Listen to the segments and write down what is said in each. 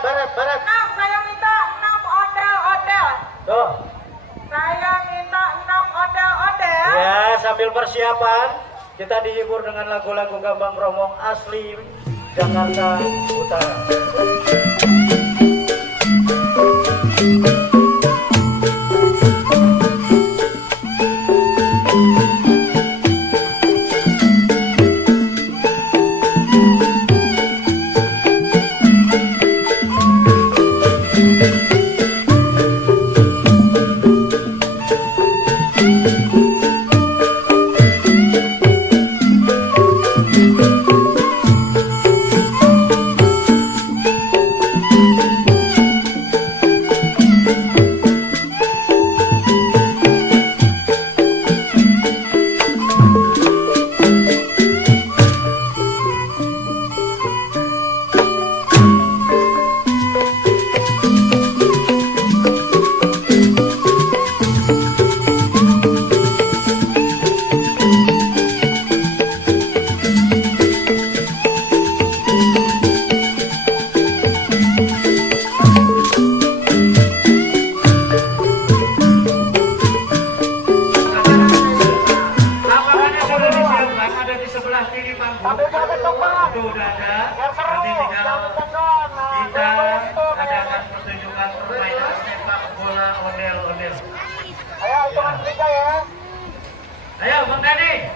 barat. Enam, saya minta 6 ondel-ondel. Tuh. Saya minta 6 ondel-ondel. Ya, sambil persiapan kita dihibur dengan lagu-lagu Gambang Kromong asli Jakarta Utara. Itu udah ada, nanti tinggal kita adakan pertunjukan permainan sepak bola ondel-ondel. Ayo hitungan ketiga ya. Ayo Bang Dani.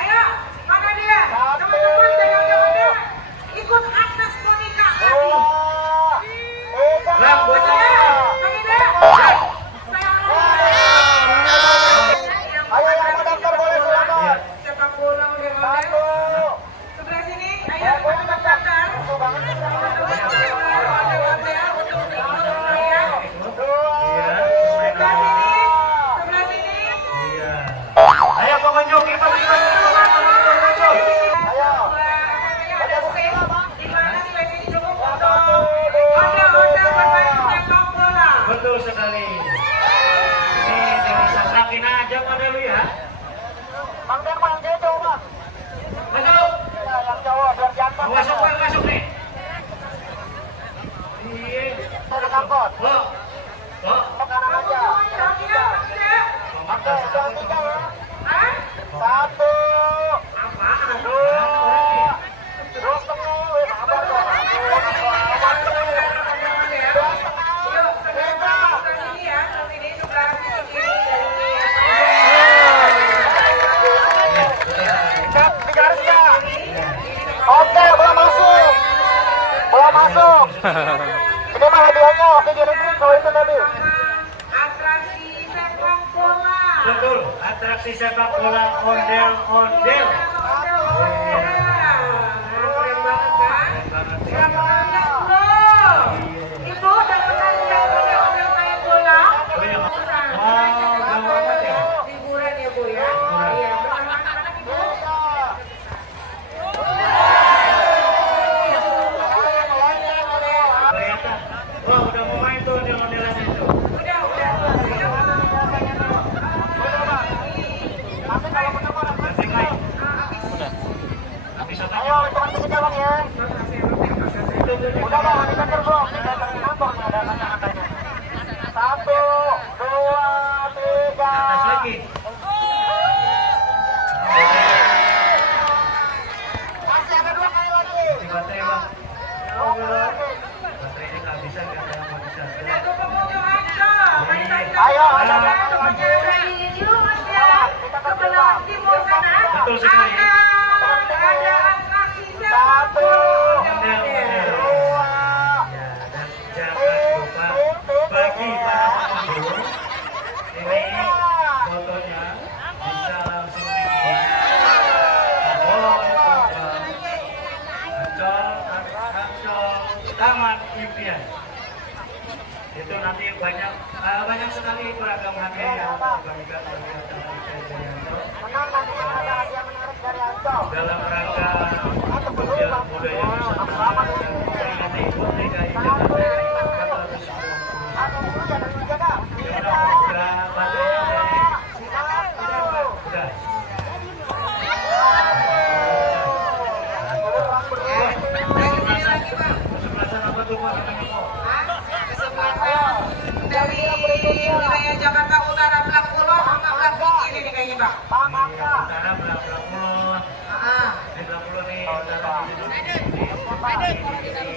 Ayo, mana dia? Teman-teman ondel-ondel ikut Agnes Monica Adi. Bang, buat saya. Bang Ida. Ayo yang mau daftar boleh silakan. Sepak bola ondel-ondel. Sebelah sini, ayo teman-teman daftar. Ondel-ondel untuk ikut saya. Sebelah sini. Iya. Ayo pengunjung, kita Ayo. Ada space di mana space ini cukup untuk ondel-ondel bermain sepak bola. Betul sekali. Ini dari sasakin aja pada lu ya. Bang Derma yang dia coba. Masuk. Ya, yang cowok biar jantan. Masuk Bang, masuk nih. Iya. Ada angkot. Oh. Oh. Ke kanan aja. Yang tidak, tidak. Oke, yang tiga ya. Hah? 1, Apaan? 2, terus tengah. Wih, sabar dong. Yuk, sebelah sini ya, sebelah sini, sebelah sini kiri dari Di garis ya. Oke, bola masuk. Bola masuk. Ini mah hadiahnya. Oke, jadi kalau itu tadi. atraksi sepak bola. Betul, atraksi sepak bola ondel-ondel. Keren banget kan? Keren banget loh. Ibu udah pernah lihat ondel-ondel main bola? Oh iya, gampang banget ya. Liburan ya Bu ya? Iya, bersama anak-anak Ibu. Kelihatan. Wah, udah mau main tuh ondel-ondelannya itu. Udah. Tapi kalau ketemu orang Asik main. Habis ayo hitungan ketiga bang ya. Udah bang, ini kan belum. Ini datang di kantor nih ada kata-katanya. 1, 2, 3. Atas lagi. Masih ada 2 kali lagi. Di baterai bang. Ya Allah. Baterainya nggak bisa, nggak ada yang mau bisa. Udah tuh pengunjung aja. Ayo, Sebelah timur sana Betul sekali. ada atraksi sepak Satu. bola. Ya, dan jangan lupa bagi para pengunjung ini fotonya bisa langsung dibuat Ancol Taman Impian. Itu nanti banyak sekali beragam hadiah yang dibagikan oleh Taman Impian Jayanto Menang nanti ada hadiah menarik dari Ancol. dalam rangka budaya Nusantara dan peringatan HUT DKI Jakarta yang ke-490. Ada dulu jangan dijaga. Udah baterainya dari udah. Sebelah sana apa tunggu namanya po. Kesempatan dari wilayah Jakarta Utara Belang Kulon sama Belang Tinggi ini kayaknya Bang. Iya, utara belah pulau. Ah, Di belah pulau nih, utara di